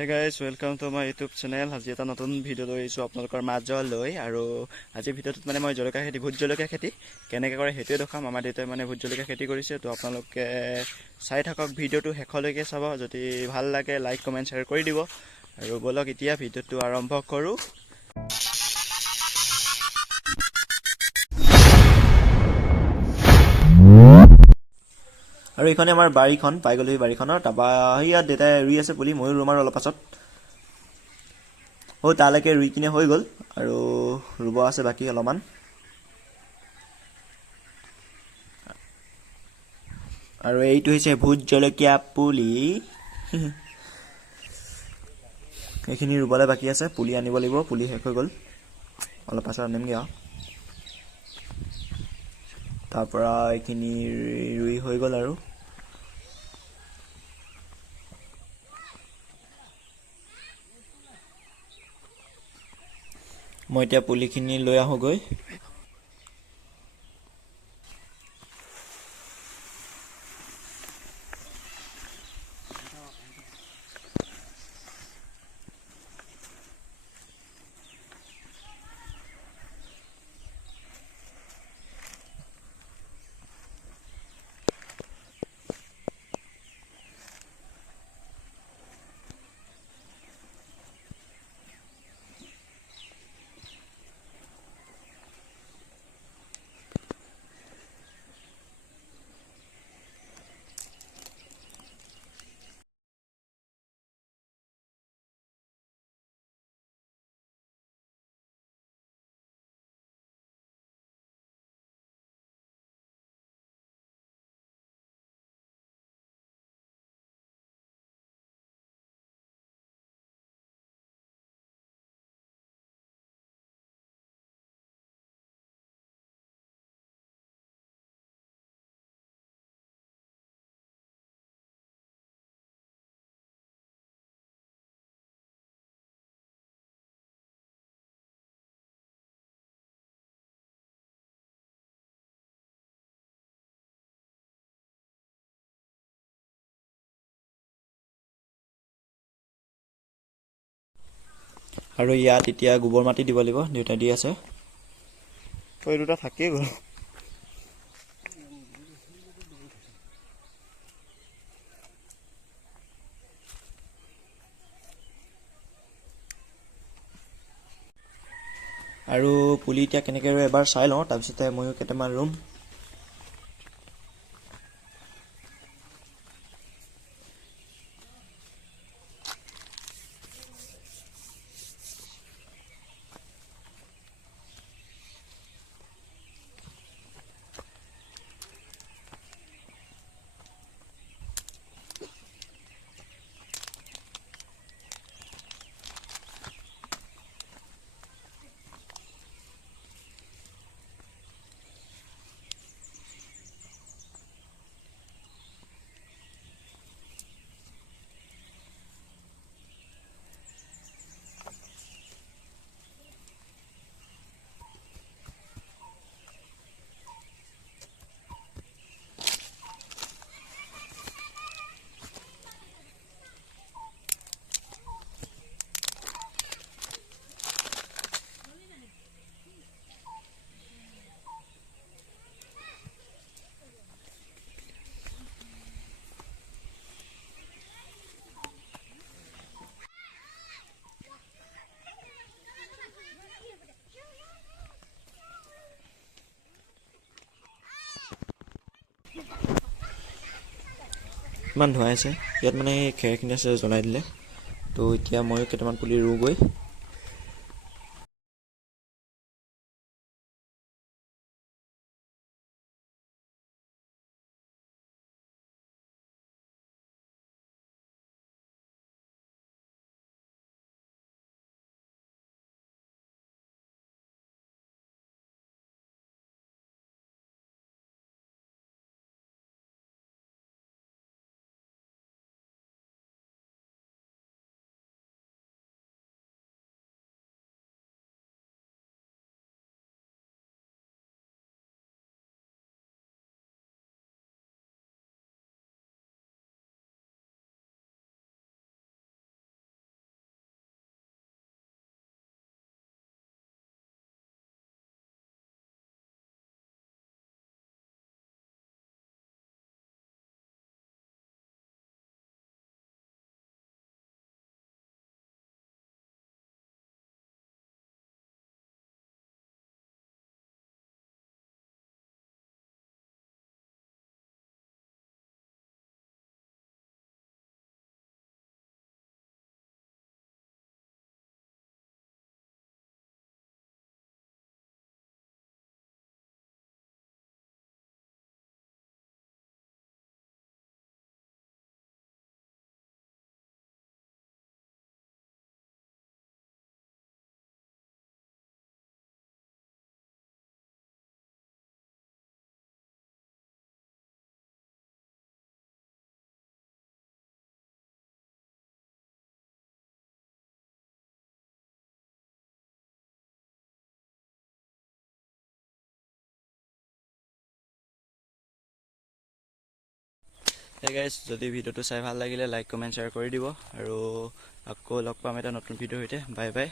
Hey guys, welcome to my YouTube channel. আজি এটা নতুন ভিডিঅ' লৈ আহিছোঁ আপোনালোকৰ মাজলৈ আৰু আজিৰ ভিডিঅ'টোত মানে মই জলকীয়া খেতি ভোট জলকীয়া খেতি কেনেকৈ কৰে সেইটোৱে দেখাম। আমাৰ দেউতাই মানে ভোট জলকীয়া খেতি কৰিছে, তো আপোনালোকে চাই থাকক ভিডিঅ'টো শেষলৈকে চাব। যদি ভাল লাগে লাইক কমেণ্ট শ্বেয়াৰ কৰি দিব আৰু বলক এতিয়া ভিডিঅ'টো আৰম্ভ কৰোঁ। আৰু এইখনে আমাৰ বাৰীখন পাই গ'লো। বাৰীখনৰ তাৰপৰা ইয়াত দেউতাই ৰুই আছে পুলি, ময়ো ৰুম আৰু অলপ পাছত। তালৈকে ৰুই কিনে হৈ গ'ল আৰু ৰুব আছে বাকী অলপমান। আৰু এইটো হৈছে ভোট জলকীয়া পুলি। এইখিনি ৰুবলৈ বাকী আছে, পুলি আনিব লাগিব। পুলি শেষ হৈ গ'ল, অলপ পাছত আনিমগৈ আৰু। তাৰপৰা এইখিনি ৰুই হৈ গ'ল আৰু মই এতিয়া পুলিখিনি লৈ আহোঁগৈ। আৰু ইয়াত এতিয়া গোবৰ মাটি দিব লাগিব, দেউতাই দি আছে। তই দুটা থাকিয়ে গ'ল। আৰু পুলি এতিয়া কেনেকৈ ৰুৱে এবাৰ চাই লওঁ, তাৰপিছতে ময়ো কেইটামান ৰুম। ইমান ধুৱাই আছে ইয়াত, মানে খেৰখিনি আছে জ্বলাই দিলে। তো এতিয়া ময়ো কেইটামান পুলি ৰুওঁগৈ। গাইজ যদি ভিডিঅ'টো চাই ভাল লাগিলে লাইক কমেণ্ট শ্বেয়াৰ কৰি দিব আৰু আকৌ লগ পাম এটা নতুন ভিডিঅ'ৰ সৈতে বাই বাই।